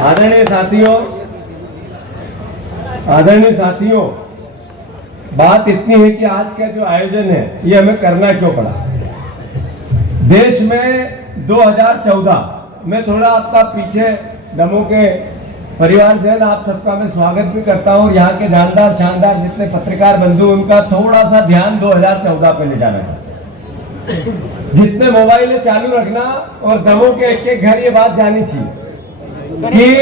आदरणीय साथियों, बात इतनी है कि आज का जो आयोजन है ये हमें करना क्यों पड़ा। देश में 2014 में थोड़ा आपका पीछे दमों के परिवारजन आप सबका मैं स्वागत भी करता हूं और यहाँ के जानदार शानदार जितने पत्रकार बंधु उनका थोड़ा सा ध्यान 2014 पे ले जाना चाहिए। जितने मोबाइल चालू रखना और दमों के एक घर ये बात जानी चाहिए कि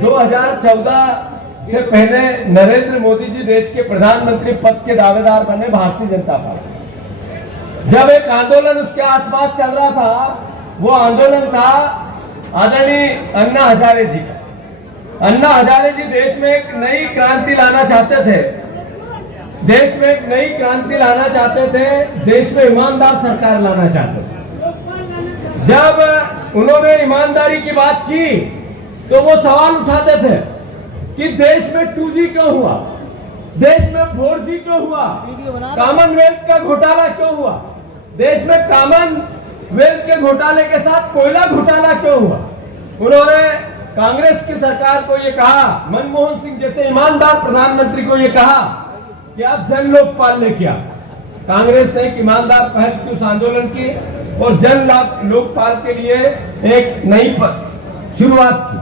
2014 से पहले नरेंद्र मोदी जी देश के प्रधानमंत्री पद के दावेदार बने भारतीय जनता पार्टी। जब एक आंदोलन उसके आसपास चल रहा था, वो आंदोलन था आदरणीय अन्ना हजारे जी का। अन्ना हजारे जी देश में एक नई क्रांति लाना चाहते थे, देश में एक नई क्रांति लाना चाहते थे, देश में ईमानदार सरकार लाना चाहते थे। जब उन्होंने ईमानदारी की बात की तो वो सवाल उठाते थे कि देश में 2G क्यों हुआ, देश में 4G क्यों हुआ, कॉमनवेल्थ का घोटाला क्यों हुआ, देश में कॉमनवेल्थ के घोटाले के साथ कोयला घोटाला क्यों हुआ। उन्होंने कांग्रेस की सरकार को यह कहा, मनमोहन सिंह जैसे ईमानदार प्रधानमंत्री को यह कहा कि आप जन लोकपाल लेके आ। कांग्रेस ने एक ईमानदार पहल की, उस आंदोलन की और जन लोकपाल के लिए एक नई शुरुआत की।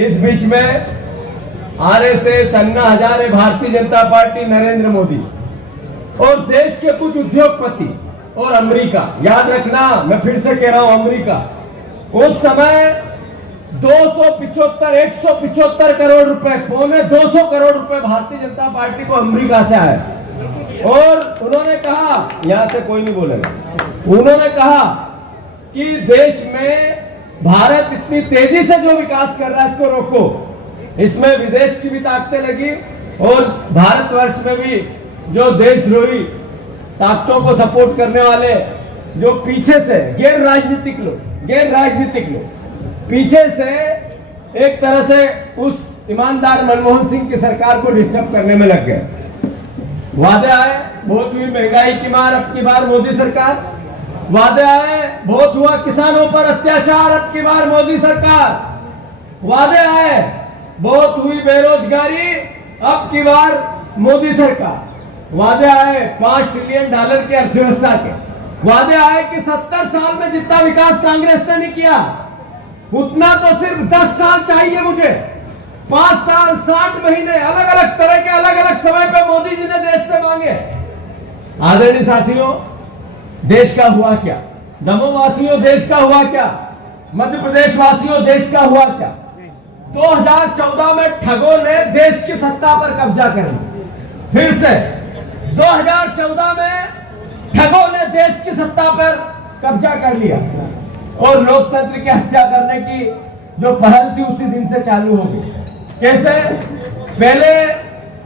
इस बीच में आरएसएस, अन्ना हजारे, भारतीय जनता पार्टी, नरेंद्र मोदी और देश के कुछ उद्योगपति और अमेरिका, याद रखना मैं फिर से कह रहा हूं अमेरिका, उस समय 175 करोड़ रुपए, 250 करोड़ रुपए भारतीय जनता पार्टी को अमेरिका से आए और उन्होंने कहा, यहां से कोई नहीं बोलेगा, उन्होंने कहा कि देश में भारत इतनी तेजी से जो विकास कर रहा है इसको रोको। इसमें विदेश की भी ताकतें लगी और भारतवर्ष में भी जो देशद्रोही ताकतों को सपोर्ट करने वाले जो पीछे से गैर राजनीतिक लोग पीछे से एक तरह से उस ईमानदार मनमोहन सिंह की सरकार को डिस्टर्ब करने में लग गए। वादे आए, बहुत हुई महंगाई की मार, अब की बार मोदी सरकार। वादे आए, बहुत हुआ किसानों पर अत्याचार, अब की बार मोदी सरकार। वादे आए, बहुत हुई बेरोजगारी, अब की बार मोदी सरकार। वादे आए $5 ट्रिलियन की अर्थव्यवस्था के। वादे आए कि 70 साल में जितना विकास कांग्रेस ने नहीं किया उतना तो सिर्फ 10 साल चाहिए मुझे। 5 साल 60 महीने अलग अलग तरह के अलग अलग समय पे मोदी जी ने देश से मांगे। आदरणीय साथियों, देश का हुआ क्या? दमोह वासियों, देश का हुआ क्या? मध्य प्रदेश वासियों, देश का हुआ क्या? 2014 में ठगों ने देश की सत्ता पर कब्जा कर लिया। फिर से 2014 में ठगों ने देश की सत्ता पर कब्जा कर लिया और लोकतंत्र की हत्या करने की जो पहल थी उसी दिन से चालू हो गई। कैसे? पहले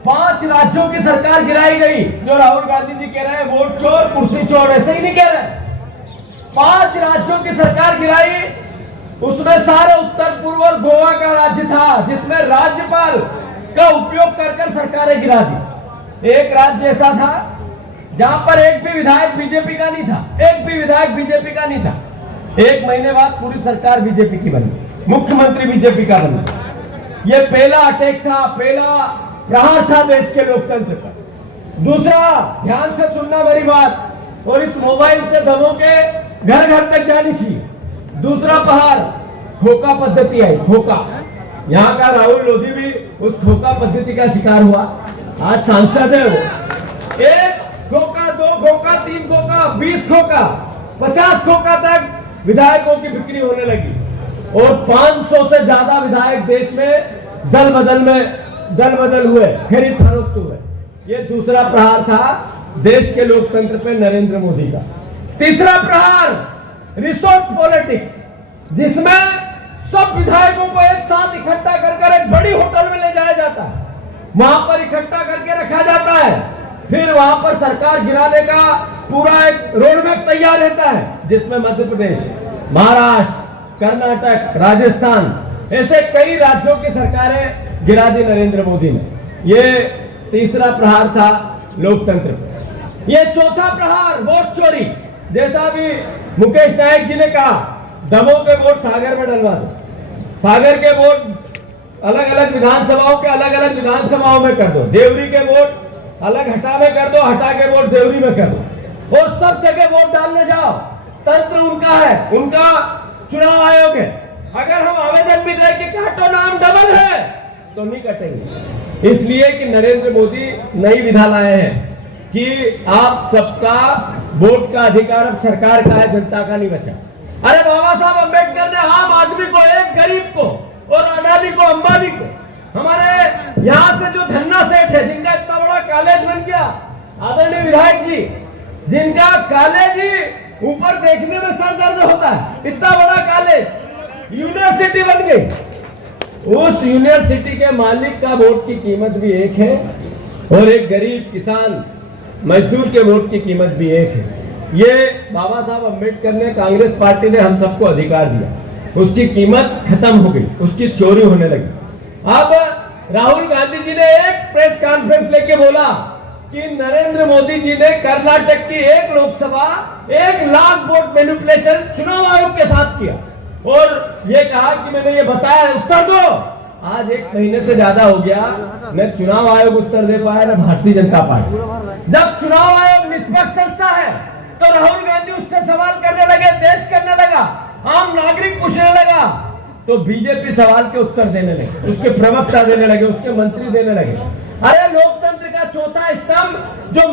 5 राज्यों की सरकार गिराई गई। जो राहुल गांधी जी कह रहे हैं वोट चोर, कुर्सी चोर, ऐसे ही नहीं कह रहे। 5 राज्यों की सरकार गिराई, उसमें सारे उत्तर पूर्व और गोवा का राज्य था जिसमें राज्यपाल का उपयोग कर सरकारें गिरा दी। एक राज्य ऐसा था जहां पर एक भी विधायक बीजेपी का नहीं था, एक भी विधायक बीजेपी का नहीं था। 1 महीने बाद पूरी सरकार बीजेपी की बनी, मुख्यमंत्री बीजेपी का बना। यह पहला अटैक था, पहला प्रहार था देश के लोकतंत्र पर। दूसरा, ध्यान से सुनना मेरी बात और इस मोबाइल से दमों के घर घर तक जानी चाहिए। दूसरा प्रहार खोखा पद्धति आई। खोखा, यहाँ का राहुल लोधी भी उस खोखा पद्धति का शिकार हुआ। आज सांसद है वो। 1 खोखा, 2 खोखा, 3 खोखा, 20 खोखा, 50 खोखा तक विधायकों की बिक्री होने लगी और 500 से ज्यादा विधायक देश में दल बदल हुए, खरीद फरोख्त हुए। ये दूसरा प्रहार था देश के लोकतंत्र पे नरेंद्र मोदी का। तीसरा प्रहार रिसोर्ट पॉलिटिक्स, जिसमें सब विधायकों को एक साथ इकट्ठा कर एक बड़ी होटल में ले जाया जाता है, वहां पर इकट्ठा करके रखा जाता है, फिर वहां पर सरकार गिराने का पूरा एक रोडमैप तैयार रहता है, जिसमें मध्य प्रदेश, महाराष्ट्र, कर्नाटक, राजस्थान ऐसे कई राज्यों की सरकारें गिरा दी नरेंद्र मोदी ने। ये तीसरा प्रहार था लोकतंत्र पर। ये चौथा प्रहार वोट चोरी, जैसा भी मुकेश नायक जी ने कहा, दमों के वोट सागर में डलवा दो। सागर के वोट अलग अलग विधानसभाओं के अलग अलग विधानसभाओं में कर दो, देवरी के वोट अलग हटा में कर दो, हटा के वोट देवरी में कर दो, और सब जगह वोट डालने जाओ। तंत्र उनका है, उनका चुनाव आयोग है। अगर हम आवेदन भी दें कि काटो नाम डबल है तो नहीं कटेंगे, इसलिए कि नरेंद्र मोदी नई विधा लाए हैं कि आप सबका वोट का अधिकार अब सरकार का है, जनता का नहीं बचा। अरे बाबा साहब अम्बेडकर ने आम आदमी को, एक गरीब को और अडानी को, अंबानी को, हमारे यहाँ से जो धन्ना सेठ है जिनका इतना बड़ा कॉलेज बन गया, आदरणीय विधायक जी, जिनका कॉलेज ही ऊपर देखने में सर दर्द होता है, इतना बड़ा कॉलेज यूनिवर्सिटी बन गई। उस यूनिवर्सिटी के मालिक का वोट की कीमत भी एक है और एक गरीब किसान मजदूर के वोट की कीमत भी एक है। ये बाबा साहब अम्बेडकर ने, कांग्रेस पार्टी ने हम सबको अधिकार दिया, उसकी कीमत खत्म हो गई, उसकी चोरी होने लगी। अब राहुल गांधी जी ने एक प्रेस कॉन्फ्रेंस लेके बोला कि नरेंद्र मोदी जी ने कर्नाटक की एक लोकसभा 1 लाख वोट मैनिपुलेशन चुनाव आयोग के साथ किया और ये कहा कि मैंने ये बताया, उत्तर दो। आज 1 महीने से ज्यादा हो गया, न चुनाव आयोग उत्तर दे पाया न भारतीय जनता पार्टी। जब चुनाव आयोग निष्पक्ष संस्था है तो राहुल गांधी उससे सवाल करने लगे, देश करने लगा, आम नागरिक पूछने लगा, तो बीजेपी सवाल के उत्तर देने लगे, उसके प्रवक्ता देने लगे, उसके मंत्री देने लगे। अरे लोकतंत्र का चौथा स्तंभ जो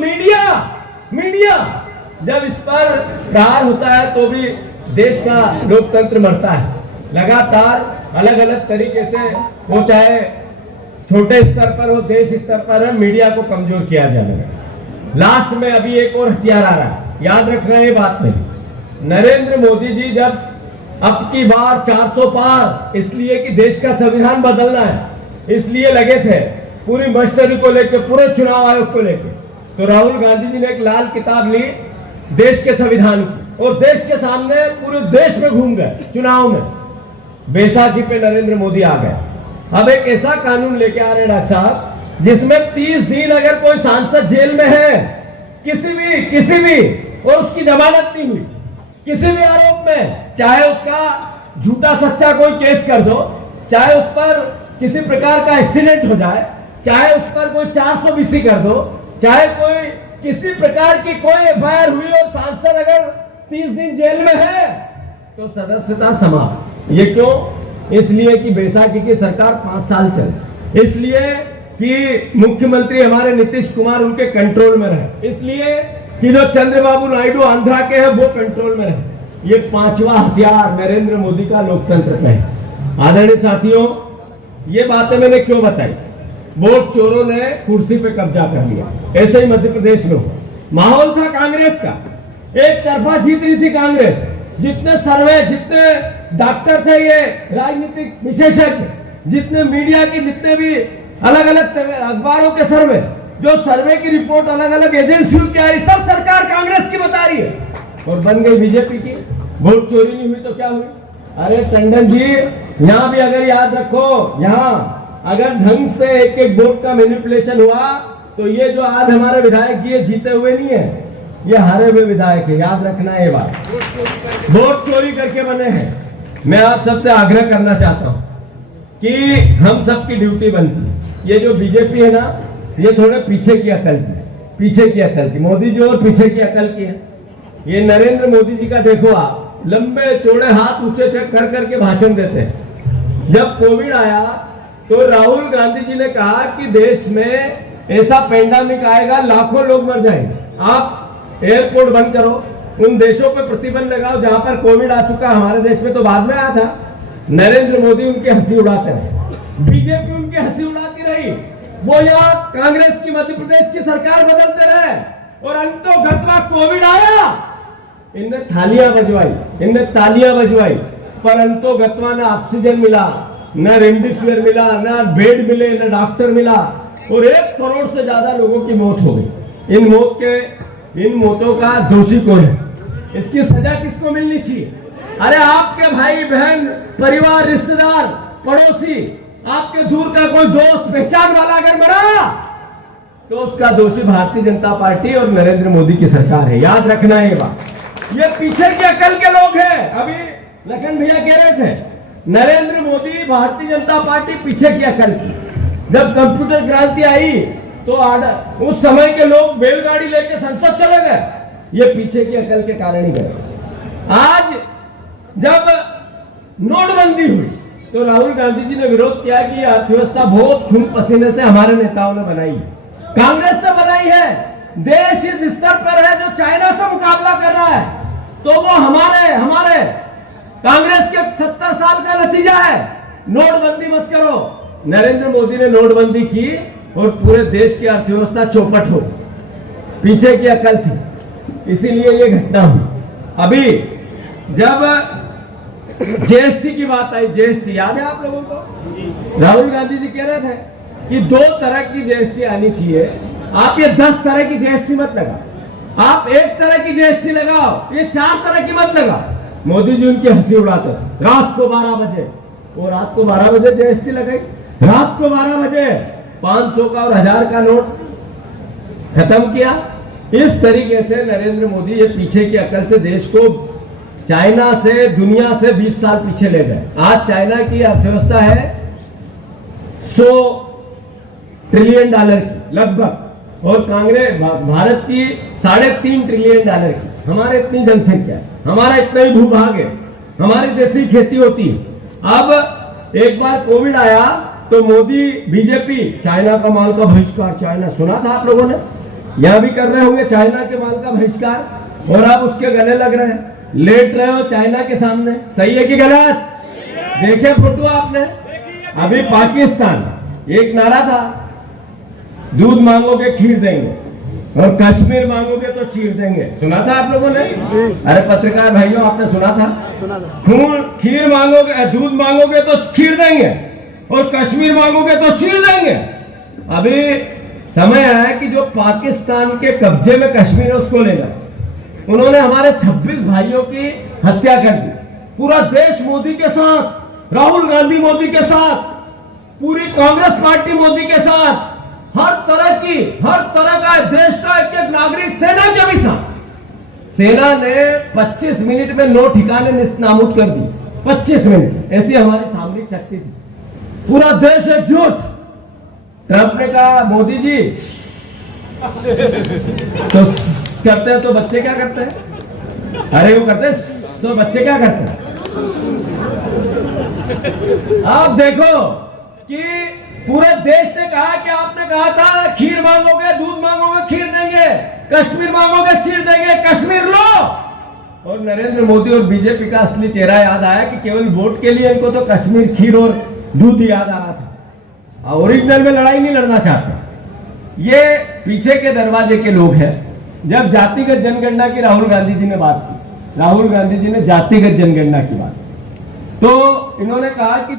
मीडिया जब इस पर प्रहार होता है तो भी देश का लोकतंत्र मरता है। लगातार अलग अलग तरीके से, वो चाहे छोटे स्तर पर हो, देश स्तर पर, मीडिया को कमजोर किया जाने लगा। लास्ट में अभी एक और हथियार आ रहा है, याद रखना ये बात नहीं। नरेंद्र मोदी जी जब अब की बार 400 पार, इसलिए कि देश का संविधान बदलना है, इसलिए लगे थे पूरी मस्टरी को लेकर, पूरे चुनाव आयोग को लेकर, तो राहुल गांधी जी ने एक लाल किताब ली देश के संविधान की और देश के सामने पूरे देश में घूम गए चुनाव में। बैसाखी पे नरेंद्र मोदी आ गए। अब एक ऐसा कानून लेके आ रहे हैं डॉक्टर साहब जिसमें 30 दिन अगर कोई सांसद जेल में है किसी भी और उसकी जमानत नहीं हुई किसी भी आरोप में, चाहे उसका झूठा सच्चा कोई केस कर दो, चाहे उस पर किसी प्रकार का एक्सीडेंट हो जाए, चाहे उस पर कोई 420 कर दो, चाहे कोई किसी प्रकार की कोई एफआईआर हुई और सांसद अगर 30 दिन जेल में है तो सदस्यता समाप्त। ये क्यों? इसलिए कि बैसाखी की सरकार 5 साल चले, इसलिए कि मुख्यमंत्री हमारे नीतीश कुमार उनके कंट्रोल में रहे, इसलिए कि जो चंद्रबाबू नायडू आंध्रा के हैं वो कंट्रोल में रहे। ये 5वां हथियार नरेंद्र मोदी का लोकतंत्र पे है। आदरणीय साथियों, ये बातें मैंने क्यों बताई? वोट चोरों ने कुर्सी पे कब्जा कर लिया, ऐसे ही मध्य प्रदेश में माहौल था कांग्रेस का, एक तरफा जीत रही थी कांग्रेस। जितने सर्वे, जितने डॉक्टर थे, ये राजनीतिक विशेषज्ञ, जितने मीडिया के, जितने भी अलग अलग अखबारों के सर्वे, जो सर्वे की रिपोर्ट अलग अलग एजेंसियों की आ रही, सब सरकार कांग्रेस की बता रही है और बन गई बीजेपी की। वोट चोरी नहीं हुई तो क्या हुई? अरे टंडन जी, यहाँ भी अगर याद रखो, यहाँ अगर ढंग से एक एक वोट का मैनिपुलेशन हुआ तो ये जो आज हमारे विधायक जी जीते हुए नहीं है, ये हारे हुए विधायक है, याद रखना ये बात। वोट चोरी करके बने हैं। मैं आप सबसे आग्रह करना चाहता हूं कि हम सबकी ड्यूटी बनती है, ये जो बीजेपी है ना, ये थोड़े पीछे की अकल की, मोदी जी और पीछे की अकल की है। ये नरेंद्र मोदी जी का देखो आप, लंबे चौड़े हाथ ऊंचे कर करके भाषण देते हैं। जब कोविड आया तो राहुल गांधी जी ने कहा कि देश में ऐसा पैंडेमिक आएगा, लाखों लोग मर जाएंगे, आप एयरपोर्ट बंद करो, उन देशों पे प्रतिबंध लगाओ जहां पर कोविड आ चुका। हमारे देश में तो बाद में आया था। नरेंद्र मोदी उनकी हंसी उड़ाते रहे, बीजेपी उनकी हंसी उड़ाती रही, वो यहाँ कांग्रेस की मध्य प्रदेश की सरकार बदलते रहे और अंतोगत्वा कोविड आया, इनने तालियां बजवाई, पर अंतोगत्वा न ऑक्सीजन मिला, न रेमडेसिविर मिला, न बेड मिले, न डॉक्टर मिला और 1 करोड़ से ज्यादा लोगों की मौत हो गई। इन मौतों का दोषी कौन है? इसकी सजा किसको मिलनी चाहिए? अरे आपके भाई बहन, परिवार, रिश्तेदार, पड़ोसी, आपके दूर का कोई दोस्त, पहचान वाला अगर मरा तो उसका दोषी भारतीय जनता पार्टी और नरेंद्र मोदी की सरकार है। याद रखना है ये बात। ये पीछे की अकल के लोग हैं। अभी लखन भैया कह रहे थे नरेंद्र मोदी भारतीय जनता पार्टी पीछे की अकल की। जब कंप्यूटर क्रांति आई तो आर्डर उस समय के लोग बैलगाड़ी लेके संसद चले गए, ये पीछे की अकल के कारण ही गए। आज जब नोटबंदी हुई तो राहुल गांधी जी ने विरोध किया कि अर्थव्यवस्था बहुत खून पसीने से हमारे नेताओं ने बनाई, कांग्रेस ने बनाई है। देश इस स्तर पर है जो चाइना से मुकाबला कर रहा है, तो वो हमारे कांग्रेस के 70 साल का नतीजा है। नोटबंदी मत करो। नरेंद्र मोदी ने नोटबंदी की और पूरे देश की अर्थव्यवस्था चौपट हो, पीछे की अकल थी, इसीलिए ये घटना हुई। अभी जब जीएसटी की बात आई, जीएसटी याद है आप लोगों को? राहुल गांधी जी कह रहे थे कि 2 तरह की जीएसटी आनी चाहिए, आप ये 10 तरह की जीएसटी मत लगाओ, आप 1 तरह की जीएसटी लगाओ, ये 4 तरह की मत लगाओ। मोदी जी उनकी हंसी उड़ाते थे। रात को 12 बजे, वो रात को 12 बजे जीएसटी लगाई, रात को 12 बजे 500 का और 1000 का नोट खत्म किया। इस तरीके से नरेंद्र मोदी ये पीछे की अकल से देश को चाइना से, दुनिया से 20 साल पीछे ले गए। आज चाइना की अर्थव्यवस्था है 100 ट्रिलियन डॉलर की लगभग, और कांग्रेस भारत की 3.5 ट्रिलियन डॉलर की। हमारे इतनी जनसंख्या है, हमारा इतना ही भूभाग है, हमारी जैसी खेती होती है। अब एक बार कोविड आया तो मोदी बीजेपी चाइना का माल का बहिष्कार, चाइना सुना था आप लोगों ने, यहां भी कर रहे होंगे चाइना के माल का बहिष्कार, और आप उसके गले लग रहे हैं, लेट रहे हो चाइना के सामने। सही है कि गलत? देखे फोटो आपने? अभी पाकिस्तान एक नारा था, दूध मांगोगे खीर देंगे और कश्मीर मांगोगे तो चीर देंगे। सुना था आप लोगों ने? अरे पत्रकार भाइयों, आपने सुना था? खीर मांगोगे, दूध मांगोगे तो खीर देंगे और कश्मीर मांगोगे तो चीर देंगे। अभी समय आया कि जो पाकिस्तान के कब्जे में कश्मीर है उसको लेना। उन्होंने हमारे 26 भाइयों की हत्या कर दी। पूरा देश मोदी के साथ, राहुल गांधी मोदी के साथ, पूरी कांग्रेस पार्टी मोदी के साथ, हर तरह का देश का एक नागरिक सेना के भी साथ। सेना ने 25 मिनट में 9 ठिकाने निस्तानाबूद कर दी। 25 मिनट, ऐसी हमारी सामरिक शक्ति थी। पूरा देश एकजुट। ट्रंप ने कहा मोदी जी तो करते हैं, तो बच्चे क्या करते हैं? अरे वो करते तो बच्चे क्या करते हैं? आप देखो कि पूरे देश ने कहा कि आपने कहा था खीर मांगोगे, दूध मांगोगे, खीर देंगे, कश्मीर मांगोगे, चीर देंगे, कश्मीर लो। और नरेंद्र मोदी और बीजेपी का असली चेहरा याद आया कि केवल वोट के लिए इनको तो कश्मीर, खीर और दूध याद आ रहा था। ओरिजिनल में लड़ाई नहीं लड़ना चाहते। ये पीछे के दरवाजे के लोग हैं। जब जातिगत जनगणना की राहुल गांधी जी ने बात की, राहुल गांधी जी ने जातिगत जनगणना की बात, तो इन्होंने कहा कि